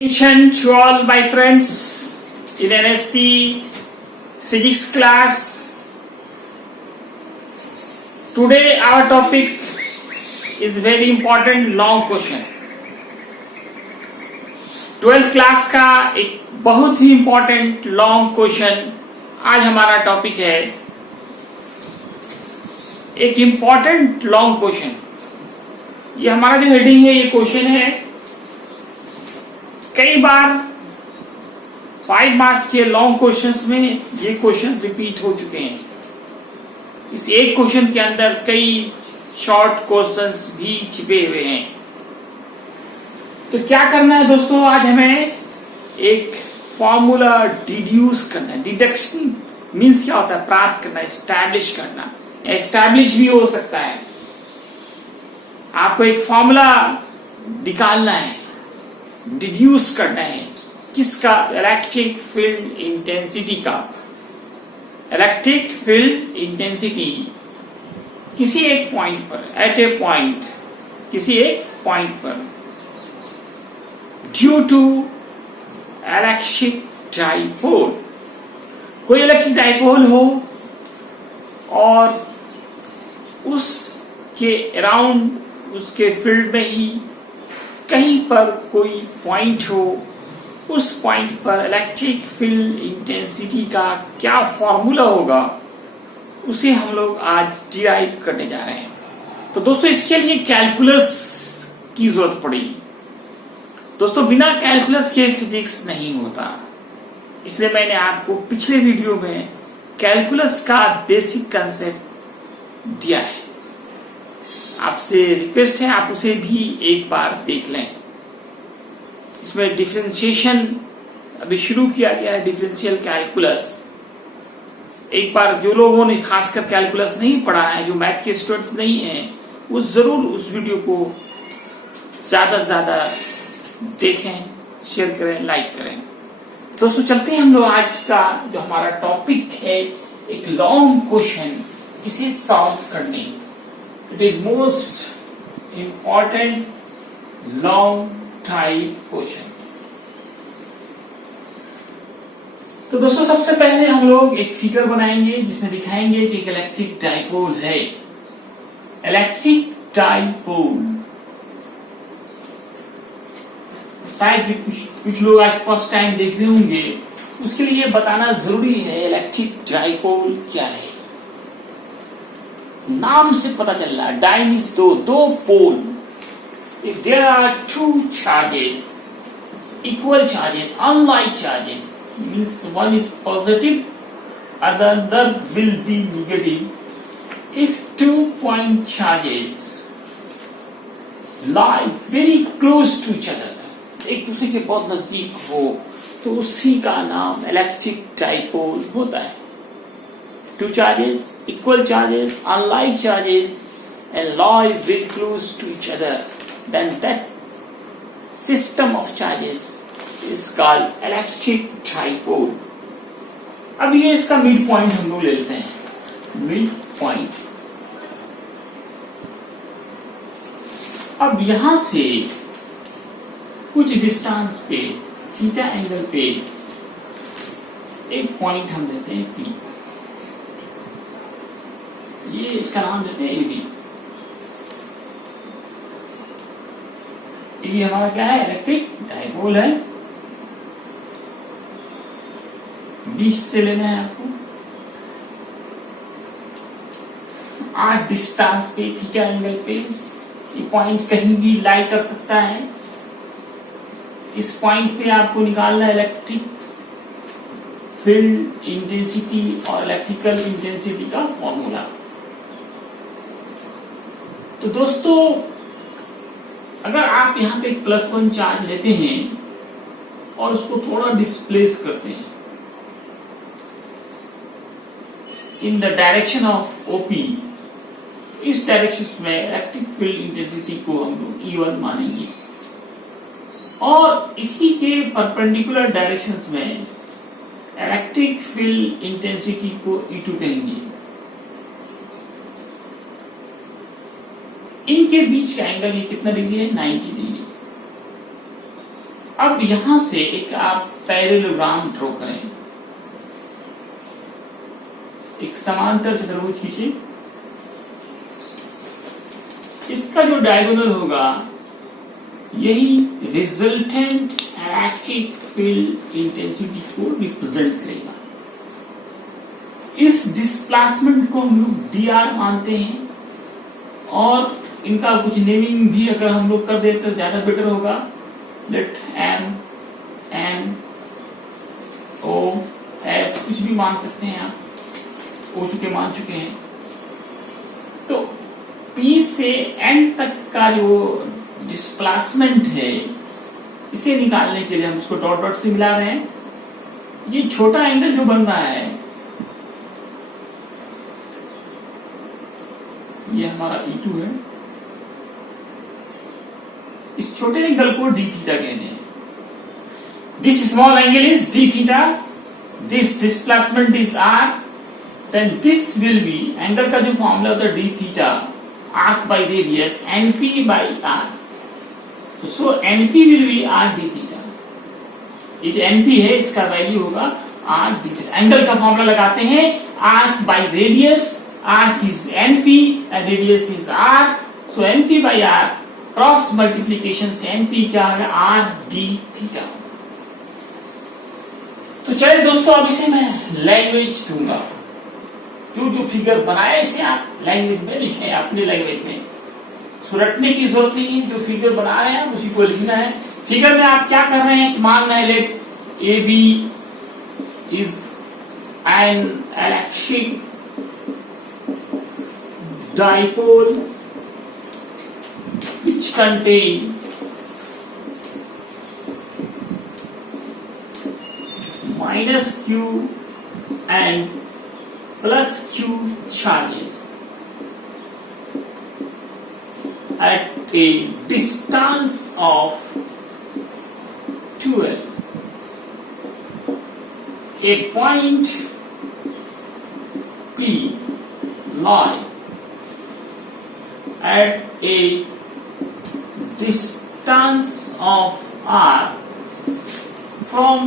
Attention to all my friends in NSC physics class. Today our topic is very important long question. 12th class का एक बहुत ही important long question आज हमारा topic है. एक important long question. ये हमारा जो हेडिंग है ये क्वेश्चन है. कई बार 5 मार्क्स के लॉन्ग क्वेश्चंस में ये क्वेश्चन रिपीट हो चुके हैं. इस एक क्वेश्चन के अंदर कई शॉर्ट क्वेश्चंस भी छिपे हुए हैं. तो क्या करना है दोस्तों, आज हमें एक फॉर्मूला डिड्यूस करना है. डिडक्शन मीन्स क्या होता है? प्राप्त करना, एस्टैब्लिश करना. एस्टैब्लिश भी हो सकता है. आपको एक फॉर्मूला निकालना है, डिड्यूस करना है. किसका? इलेक्ट्रिक फील्ड इंटेंसिटी का. इलेक्ट्रिक फील्ड इंटेंसिटी किसी एक पॉइंट पर, एट ए पॉइंट, किसी एक पॉइंट पर, ड्यू टू इलेक्ट्रिक डाइपोल. कोई इलेक्ट्रिक डाइपोल हो और उसके अराउंड, उसके फील्ड में ही कहीं पर कोई पॉइंट हो, उस पॉइंट पर इलेक्ट्रिक फील्ड इंटेंसिटी का क्या फॉर्मूला होगा, उसे हम लोग आज डिराइव करने जा रहे हैं. तो दोस्तों इसके लिए कैलकुलस की जरूरत पड़ेगी. दोस्तों बिना कैलकुलस के फिजिक्स नहीं होता. इसलिए मैंने आपको पिछले वीडियो में कैलकुलस का बेसिक कंसेप्ट दिया है. आपसे रिक्वेस्ट है आप उसे भी एक बार देख लें. इसमें डिफरेंशिएशन अभी शुरू किया गया है, डिफरेंशियल कैलकुलस. एक बार जो लोगों ने खासकर कैलकुलस नहीं पढ़ा है, जो मैथ के स्टूडेंट्स नहीं हैं, वो जरूर उस वीडियो को ज्यादा से ज्यादा देखें, शेयर करें, लाइक करें. दोस्तों चलते हैं हम लोग आज का जो हमारा टॉपिक है, एक लॉन्ग क्वेश्चन, इसे सॉल्व करने. It is most important long type question. तो दोस्तों सबसे पहले हम लोग एक फिगर बनाएंगे जिसमें दिखाएंगे कि एक इलेक्ट्रिक डाइपोल है. इलेक्ट्रिक डाइपोल शायद कुछ लोग आज फर्स्ट टाइम देख रहे होंगे, उसके लिए बताना जरूरी है इलेक्ट्रिक डाइपोल क्या है. नाम से पता चल रहा है, डाई मीन्स दो pole. If there are two charges, equal charges, unlike charges, means one is positive, other will be negative. If 2 point charges lie very close to each other, एक दूसरे के बहुत नजदीक हो, तो उसी का नाम इलेक्ट्रिक डाइपोल होता है. Two charges, equal charges, unlike charges, and lie very close to each other, then that system of charges is called electric dipole. अब ये इसका मिड पॉइंट हम लोग ले लेते हैं. Mid point. अब यहां से कुछ डिस्टेंस पे, थीटा एंगल पे, एक पॉइंट हम देते हैं P. ये इसका नाम देते हैं एबी. ये हमारा क्या है? इलेक्ट्रिक डाइपोल है. 20 से लेना है आपको. 8 डिस्टेंस पे, थीटा एंगल पे, ये पॉइंट कहीं भी लाई कर सकता है. इस पॉइंट पे आपको निकालना है इलेक्ट्रिक फील्ड इंटेंसिटी और इलेक्ट्रिकल इंटेंसिटी का फॉर्मूला. तो दोस्तों अगर आप यहां पे +1 चार्ज लेते हैं और उसको थोड़ा डिस्प्लेस करते हैं in the direction of OP, इस डायरेक्शन में इलेक्ट्रिक फील्ड इंटेंसिटी को हम लोग E1 मानेंगे, और इसी के परपेंडिकुलर डायरेक्शंस में इलेक्ट्रिक फील्ड इंटेंसिटी को E2 कहेंगे. इनके बीच का एंगल ये कितना डिग्री है? 90 डिग्री. अब यहां से एक आप पैरेललोग्राम ड्रॉ करें, एक समांतर चतुर्भुज खींचे। इसका जो डायगोनल होगा यही रिजल्टेंट इलेक्ट्रिक फील्ड इंटेंसिटी को रिप्रेजेंट करेगा। इस डिस्प्लेसमेंट को हम लोग dr मानते हैं और इनका कुछ नेमिंग भी अगर हम लोग कर दें तो ज्यादा बेटर होगा। Let m n o s कुछ भी मान सकते हैं आप, मान चुके हैं। तो P से N तक का जो डिस्प्लेसमेंट है इसे निकालने के लिए हम इसको डॉट डॉट से मिला रहे हैं। ये छोटा एंगल जो बन रहा है ये हमारा E2 है। इस छोटे एंगल को d थीटा कहते हैं। This small angle is d theta, this displacement is r, then this will be, angle का जो फॉर्मूला होता है d theta arc by radius np by r, so np will be r d theta। ये जो np है इसका value होगा r d theta। Angle का फॉर्मूला लगाते हैं arc by radius, arc is np and radius is r, so np by r cross multiplication से np क्या है r d theta। तो चलिए दोस्तों अब इसे मैं लैंग्वेज दूंगा, जो फिगर बनाया इसे आप लैंग्वेज में लिखें, अपने लैंग्वेज में। सो रटने की जरूरत नहीं है, जो फिगर बना रहे हैं उसी को लिखना है। फिगर में आप क्या कर रहे हैं, मान रहे हैं let A B is an electric dipole which contain minus q and plus q charges at a distance of 12. A point P lie at a distance of r from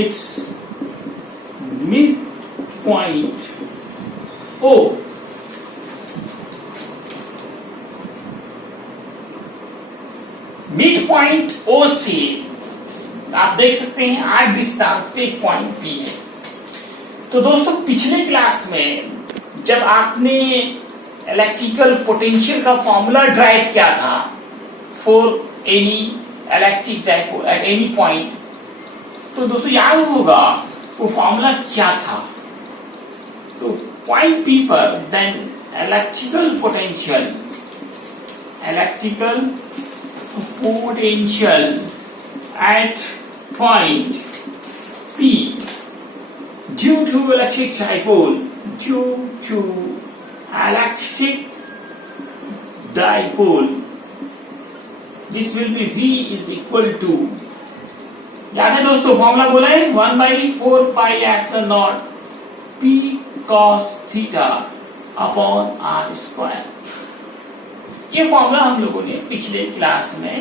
its midpoint O mid point O से आप देख सकते हैं r distance पे एक point P है। तो दोस्तों पिछले क्लास में जब आपने इलेक्ट्रिकल पोटेंशियल का फॉर्मूला ड्राइव किया था for any electric dipole at any point, तो दोस्तों याद होगा वो फॉर्मूला क्या था। तो पॉइंट P पर then electrical potential at point P due to electric dipole, electric dipole, this will be V is equal to, याद है दोस्तों फॉर्मूला बोला है 1/4 pi epsilon naught P cos theta upon r square। ये formula हम लोगों ने पिछले क्लास में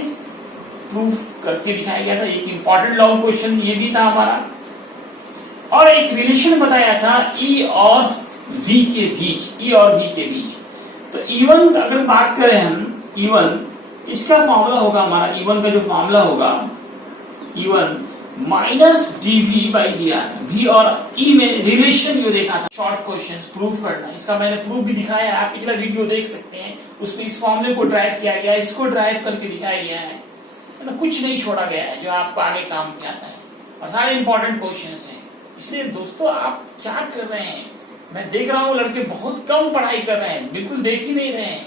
प्रूफ करके दिखाया गया था। एक इंपॉर्टेंट लॉन्ग क्वेश्चन ये भी था हमारा, और एक रिलेशन बताया था E और V के बीच, E और V के बीच। तो E1 अगर बात करें हम E1, इसका फॉर्मूला होगा हमारा, E1 का जो फॉर्मूला होगा E1 minus dV by dr। V और E में रिलेशन जो देखा था, शॉर्ट क्वेश्चन प्रूफ करना, इसका मैंने प्रूफ भी दिखाया है, आप पिछला वीडियो देख सकते हैं। उसमें इस फॉर्मूले को ड्राइव किया गया है, इसको ड्राइव करके दिखाया गया है, मतलब कुछ नहीं छोड़ा गया है जो आपको आगे काम में आता है, और सारे इंपॉर्टेंट क्वेश्चन हैं। इसलिए दोस्तों आप क्या कर रहे हैं, मैं देख रहा हूं लड़के बहुत कम पढ़ाई कर रहे हैं, बिल्कुल देख ही नहीं रहे हैं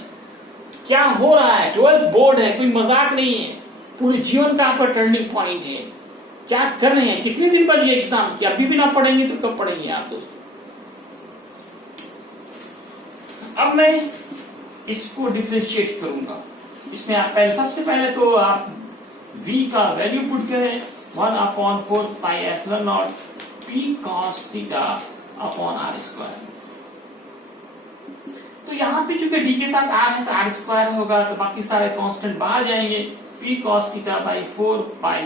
क्या हो रहा है। 12th बोर्ड है, कोई मजाक नहीं है, पूरे जीवन का आपका टर्निंग पॉइंट है। क्या कर रहे हैं, कितने दिन बाद ये एग्जाम की, अभी भी ना पढ़ेंगे तो कब पढ़ेंगे आप दोस्तों। अब मैं इसको डिफरेंशिएट करूंगा। इसमें आप पहले सबसे पहले तो आप v का वैल्यू पुट करें 1/4 pi epsilon naught P cos theta upon R square. तो यहां पे चूंकि डी के साथ आर है तो आर स्क्वायर होगा, तो बाकी सारे कांस्टेंट बाहर जाएंगे। P cos theta by 4 pi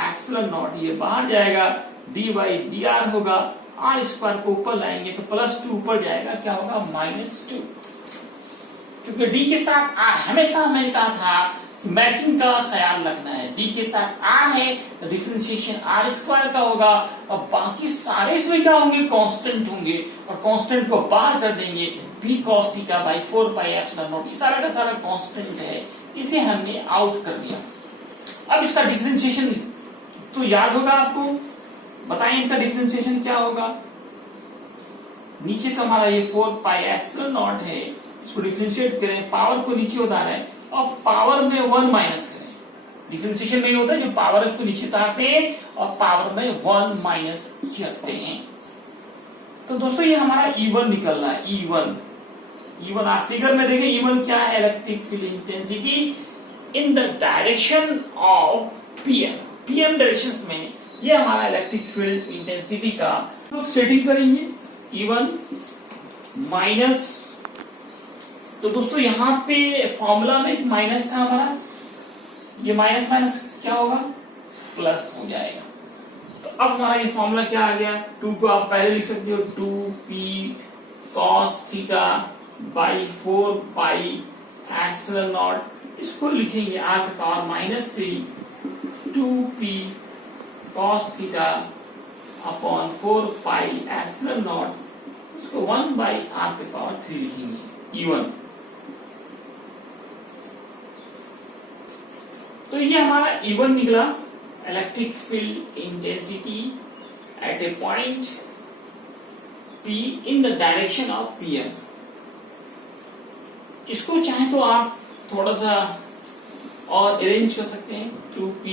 epsilon not, ये बाहर जाएगा, डी बाई डी आर होगा, आर स्क्वायर को ऊपर लाएंगे तो +2 ऊपर जाएगा, क्या होगा -2। क्योंकि डी के साथ आर, हमेशा मैंने कहा था मैचिंग का ख्याल रखना है, डी के साथ आर है तो डिफरेंशिएशन आर स्क्वायर का होगा, और बाकी सारे इसमें क्या होंगे, कांस्टेंट होंगे, और कांस्टेंट को बाहर कर देंगे, P cos theta by 4 pi epsilon not, ये सारा का सारा कांस्टेंट है, इसे हमने आउट कर दिया। अब इसका डिफरेंशिएशन तो याद होगा आपको, बताएं इनका डिफरेंशिएशन क्या होगा। नीचे तो हमारा ये 4 पाई एप्सिलॉन नॉट है, इसको डिफरेंशिएट करें, पावर को नीचे उतारा है और पावर में 1 माइनस करें। डिफरेंशिएशन नहीं होता, जो पावर है उसको नीचे उतारते हैं और पावर में 1 माइनस करते हैं। तो दोस्तों ये हमारा E1 निकल रहा है, E1 आप फिगर में देखें, E1 क्या है, electric field intensity in the direction of PM direction में, ये हमारा इलेक्ट्रिक फील्ड इंटेंसिटी का लोग सेटिंग करेंगे। E1 माइनस, तो दोस्तों यहाँ पे फॉर्मूला में एक माइनस था हमारा, ये माइनस माइनस क्या होगा, प्लस हो जाएगा। तो अब हमारा ये फॉर्मूला क्या आ गया, 2 को आप पहले लिख सकते हो, 2p cos theta by 4 pi epsilon not, इसको लिखेंगे r की power -3, 2p cos theta upon 4 pi epsilon not, इसको 1 बाई r की पावर 3 लिखेंगे, E1। तो ये हमारा E1 निकला, electric field intensity eight A point P in the direction of PM। इसको चाहे तो आप थोड़ा सा और अरेंज कर सकते हैं, 2p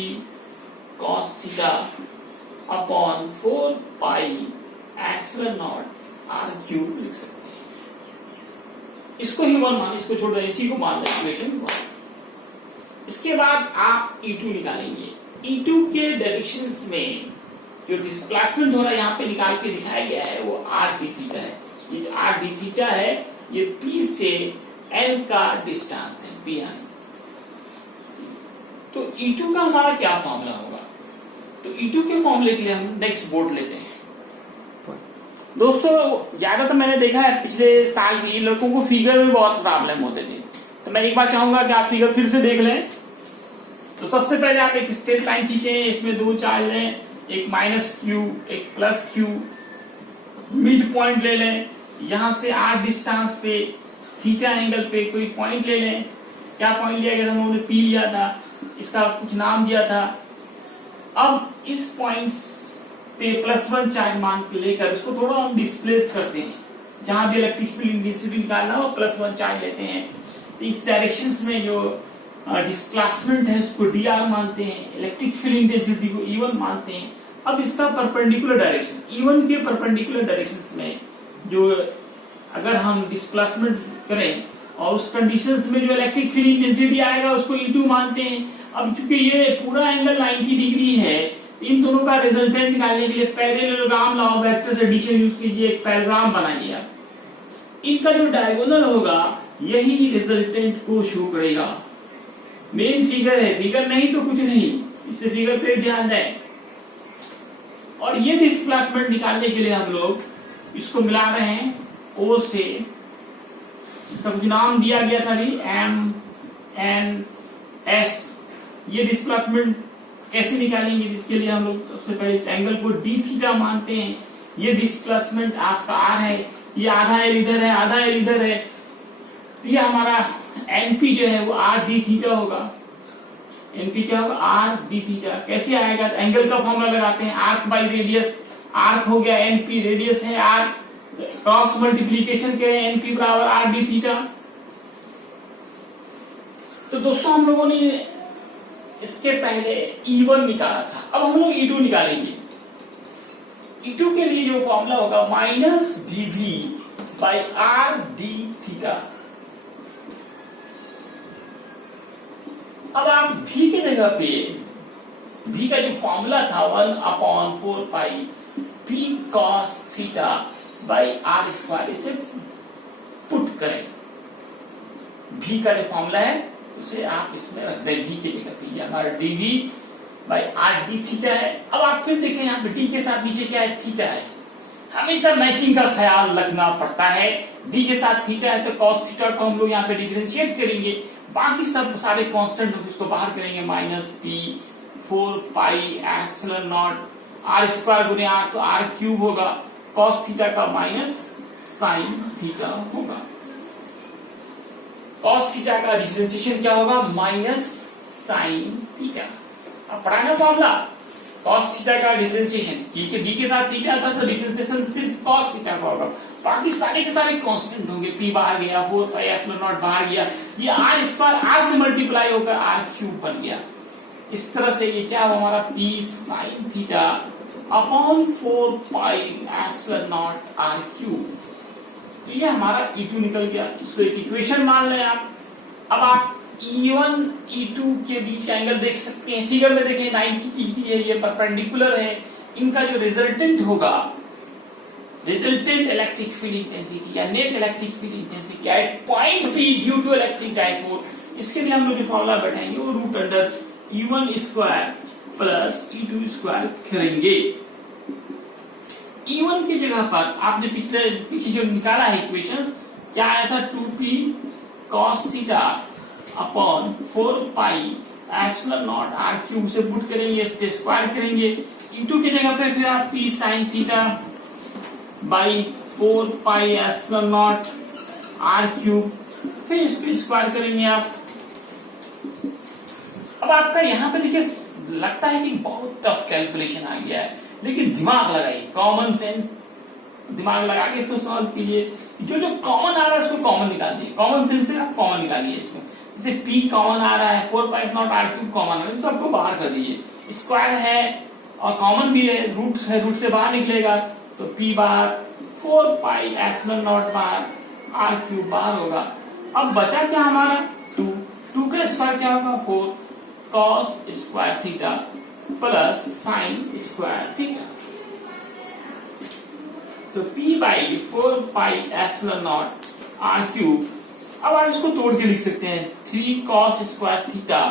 cos theta upon 4 pi epsilon not r cube लिख सकते हैं। इसको ही 1 मान, इसको छोड़ दें, इसी को मान लें इक्वेशन 1। इसके बाद आप E2 निकालेंगे। E2 के डायरेक्शंस में जो डिस्प्लेसमेंट हो रहा है यहाँ पे निकाल के दिखाया गया है, वो r d थीटा है। ये जो r d थीटा है ये P से N का डिस्टेंस है, Pn। तो E2 का हमारा क्या फॉर्मूला होगा, तो E2 के फॉर्मूले के लिए हम नेक्स्ट बोर्ड लेते हैं। दोस्तों ज्यादा तो मैंने देखा है पिछले साल भी लड़कों को फिगर में बहुत प्रॉब्लम होते थे, तो मैं एक बार चाहूंगा कि आप फिगर फिर से देख लें। तो सबसे पहले आप एक स्ट्रेट लाइन खींचे, इसमें 2 चार्ज लें, एक -q एक +q, मिड पॉइंट ले लें, यहां से r डिस्टेंस पे थीटा एंगल पे कोई पॉइंट ले लें। क्या पॉइंट लिया गया था, उन्होंने P लिया था, इसका कुछ नाम दिया था। अब इस पॉइंट पे +1 चार्ज मान के लेकर उसको थोड़ा हम डिस्प्लेस करते हैं, जहां भी इलेक्ट्रिक फील्ड इंटेंसिटी निकालना हो +1 चार्ज लेते हैं। तो इस डायरेक्शंस में जो डिस्प्लेसमेंट है उसको dr मानते हैं, इलेक्ट्रिक फील्ड इंटेंसिटी को E1 मानते हैं। अब इसका परपेंडिकुलर डायरेक्शन, E1 के परपेंडिकुलर डायरेक्शन में जो अगर हम डिस्प्लेसमेंट करें और उस कंडीशंस में जो इलेक्ट्रिक फील्ड इंटेंसिटी आएगा उसको E2 मानते हैं। अब चूंकि ये पूरा एंगल 90 डिग्री है, इन दोनों का रिजल्टेंट निकालने के लिए parallelogram law of vectors addition use कीजिए, एक पैरेललोग्राम बनाइए आप। इनका जो डायगोनल होगा यही रिजल्टेंट को शो करेगा। मेन फिगर है, फिगर नहीं तो कुछ नहीं, इससे फिगर पे ध्यान दें। और ये डिस्प्लेसमेंट निकालने के लिए हम लोग इसको मिला रहे हैं O से, इसका कुछ नाम दिया गया था अभी MNS। ये डिस्प्लेसमेंट कैसे निकालेंगे, जिसके लिए हम लोग सबसे पहले इस एंगल को d थीटा मानते हैं। ये डिस्प्लेसमेंट आपका r है, ये आधा एल इधर है, आधा एल इधर है, तो ये हमारा NP जो है वो r d थीटा होगा। NP क्या होगा, r d थीटा। कैसे आएगा, एंगल का फॉर्मूला लगाते हैं, आर्क बाई रेडियस, आर्क हो गया NP, रेडियस है r, क्रॉस मल्टीप्लीकेशन करें, NP बराबर r d थीटा। तो दोस्तों हम लोगों ने इसके पहले E1 निकाला था, अब हम लोग E2 निकालेंगे। E2 के लिए जो फॉर्मूला होगा -dv by r d theta. अब आप v के जगह पे v का जो फॉर्मूला था 1/4 पाई p cos theta by r square, इसे पुट करें। v का जो फॉर्मूला है उसे आप इसमें रख दें डी की जगह पे। ये हमारा D D by R D theta है। अब आप फिर देखें यहाँ पे डी के साथ नीचे क्या है, थीटा है। हमेशा मैचिंग का ख्याल रखना पड़ता है। डी के साथ थीटा है तो कॉस थीटा को हम लोग यहाँ पे डिफरेंशिएट करेंगे, बाकी सब सारे कांस्टेंट उसको बाहर करेंगे। Minus P 4 pi epsilon naught R square गुने आर, तो आर क्यूब होगा, कॉस थीटा का माइनस साइन थीटा होगा। कॉस थीटा का डिफरेंशिएशन क्या होगा, माइनस साइन थीटा। अब पढ़ा ना फॉर्मूला, कॉस थीटा का डिफरेंशिएशन डी के साथ थीटा था तो डिफरेंशिएशन सिर्फ कॉस थीटा का होगा, बाकी सारे के सारे कांस्टेंट होंगे। पी बाहर गया, 4 पाई एप्सिलॉन नॉट बाहर गया, ये आर स्क्वायर आर से मल्टीप्लाई होकर आर क्यूब बन गया। इस तरह से ये क्या हुआ हमारा, P sine theta upon 4 pi epsilon naught R cube. तो ये हमारा E2 निकल गया। इसको एक इक्वेशन मान लें आप। अब आप E1 E2 के बीच का एंगल देख सकते हैं। फिगर में देखें 90 डिग्री है, ये परपेंडिकुलर है। इनका जो रिजल्टेंट होगा, रिजल्टेंट इलेक्ट्रिक फील्ड इंटेंसिटी या net electric field intensity at point P due to electric dipole, इसके लिए हम लोग जो फॉर्मूला बैठाएंगे वो root under E1 square plus E2 square करेंगे। E1 की जगह पर आपने पीछे जो निकाला है इक्वेशन, क्या आया था, 2p cos theta upon 4 pi epsilon naught R cube से पुट करेंगे, इस पे स्क्वायर करेंगे। E2 की जगह पे फिर आप p sine theta by 4 pi epsilon naught R cube, फिर इस पे स्क्वायर करेंगे आप। अब आपका यहाँ पे देखिए लगता है कि बहुत टफ कैलकुलेशन आ गया है, लेकिन दिमाग लगाइए, कॉमन सेंस दिमाग लगा के इसको सॉल्व कीजिए। जो जो कॉमन आ रहा है उसको कॉमन निकाल दीजिए, कॉमन सेंस से आप कॉमन निकालिए। इसमें जैसे पी कॉमन आ रहा है, 4 पाई नॉट आर क्यूब कॉमन आ रहा है, तो सबको बाहर कर दीजिए। स्क्वायर है और कॉमन भी है, रूट है, रूट से बाहर निकलेगा तो पी बाहर, 4 पाई एप्सिलॉन नॉट बाहर, आर क्यूब बाहर होगा। अब बचा क्या हमारा, 2 का स्क्वायर क्या होगा, 4 cos square theta plus sine square theta. तो P by 4 pi epsilon naught R cube. अब आप इसको तोड़ के लिख सकते हैं, 3 कॉस स्क्वायर थीटा,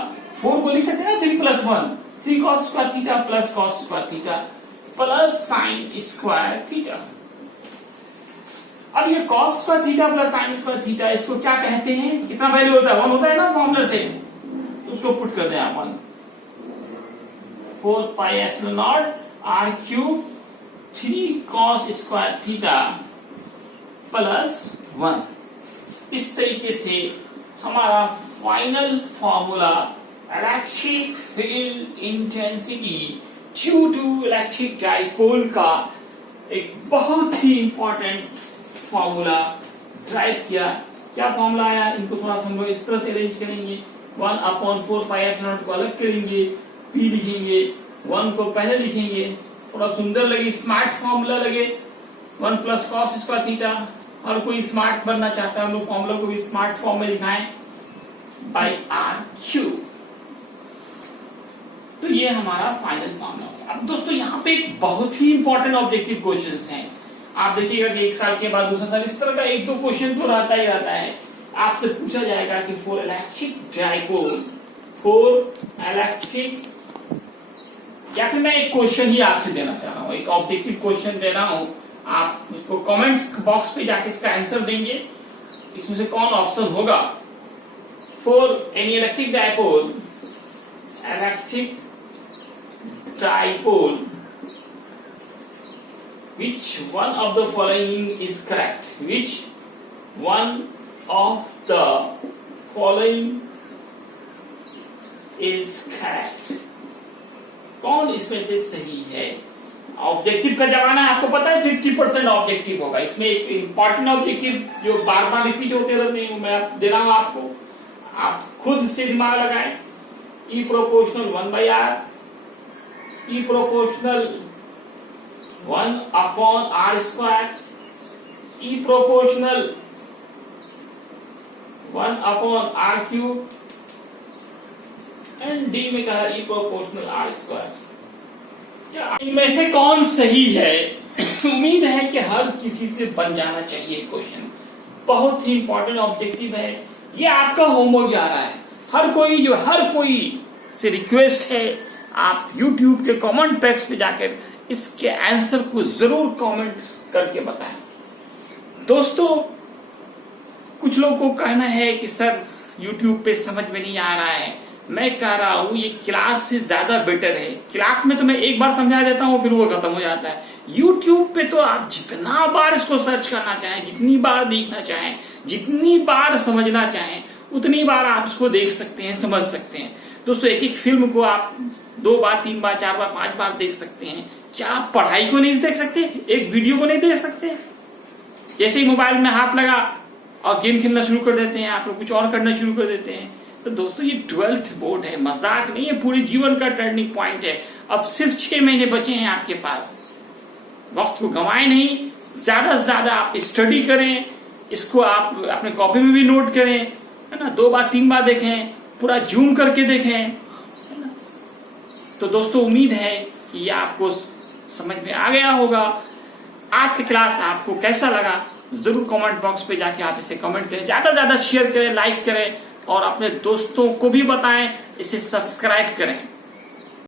4 को लिख सकते हैं ना 3 plus 1, 3 cos square theta plus cos square theta plus sine square theta. अब ये cos square theta plus sine square theta, इसको क्या कहते हैं, कितना वैल्यू होता है, 1 होता है ना फॉर्मूला से, उसको पुट कर दें आप 1, 4 pi epsilon naught R cube 3 cos square theta plus 1। इस तरीके से हमारा final formula electric field intensity due to electric dipole का एक बहुत ही इंपॉर्टेंट फॉर्मूला ड्राइव किया। क्या फॉर्मूला आया, इनको थोड़ा सा हम लोग इस तरह से अरेंज करेंगे। 1/4 पाई एप्सिलॉन नॉट को अलग करेंगे, P लिखेंगे, 1 को पहले लिखेंगे, थोड़ा सुंदर लगे, स्मार्ट फॉर्मूला लगे, 1 प्लस कॉस स्क्वायर थीटा। और कोई स्मार्ट बनना चाहता है, हम लोग फॉर्मूला को भी स्मार्ट फॉर्म में दिखाएं, बाई आर क्यूब। तो ये हमारा फाइनल फॉर्मूला होगा। अब दोस्तों यहाँ पे एक बहुत ही इंपॉर्टेंट ऑब्जेक्टिव क्वेश्चंस हैं। आप देखिएगा कि 1 साल के बाद दूसरा साल इस तरह का 1-2 क्वेश्चन तो रहता ही रहता है। आपसे पूछा जाएगा कि for electric dipole, for electric, या फिर मैं एक क्वेश्चन ही आपसे देना चाह रहा हूँ, एक ऑब्जेक्टिव क्वेश्चन दे रहा हूँ, आप उसको कमेंट्स बॉक्स पे जाके इसका आंसर देंगे, इसमें से कौन ऑप्शन होगा। For any electric dipole, which one of the following is correct? Which one of the following is correct? कौन इसमें से सही है। ऑब्जेक्टिव का जमाना है, आपको पता है 50% ऑब्जेक्टिव होगा। इसमें एक इंपॉर्टेंट ऑब्जेक्टिव जो बार बार रिपीट होते रहते हैं, मैं दे रहा हूं आपको, आप खुद से दिमाग लगाएं। E proportional 1/r, E proportional 1/r square, E proportional 1/r cube, and D में कहा E प्रोपोर्शनल r स्क्वायर। इनमें से कौन सही है? उम्मीद है कि हर किसी से बन जाना चाहिए क्वेश्चन। बहुत ही इंपॉर्टेंट ऑब्जेक्टिव है, ये आपका होमवर्क जा रहा है। हर कोई से रिक्वेस्ट है, आप YouTube के कमेंट बॉक्स पे जाकर इसके आंसर को जरूर कमेंट करके बताएं। दोस्तों, कुछ लोगों को कहना है कि सर YouTube पे समझ में नहीं आ रहा है। मैं कह रहा हूं ये क्लास से ज्यादा बेटर है। क्लास में तो मैं एक बार समझा देता हूं, फिर वो खत्म हो जाता है। YouTube पे तो आप जितना बार इसको सर्च करना चाहें, जितनी बार देखना चाहें, जितनी बार समझना चाहें, उतनी बार आप इसको देख सकते हैं, समझ सकते हैं। दोस्तों, एक एक फिल्म को आप 2 बार, 3 बार, 4 बार, 5 बार देख सकते हैं। क्या आप पढ़ाई को नहीं देख सकते? एक वीडियो को नहीं देख सकते? जैसे ही मोबाइल में हाथ लगा और गेम खेलना शुरू कर देते हैं, आप लोग कुछ और करना शुरू कर देते हैं। तो दोस्तों, ये 12th बोर्ड है, मजाक नहीं है, पूरे जीवन का टर्निंग पॉइंट है। अब सिर्फ 6 महीने बचे हैं आपके पास। वक्त को गंवाए नहीं, ज्यादा से ज्यादा आप स्टडी करें, इसको आप अपने कॉपी में भी नोट करें, है ना। 2 बार 3 बार देखें, पूरा जूम करके देखें, है ना। तो दोस्तों, उम्मीद है कि ये आपको समझ में आ गया होगा। आज की क्लास आपको कैसा लगा जरूर कमेंट बॉक्स पे जाके आप इसे कमेंट करें, ज्यादा से ज्यादा शेयर करें, लाइक करें और अपने दोस्तों को भी बताएं, इसे सब्सक्राइब करें।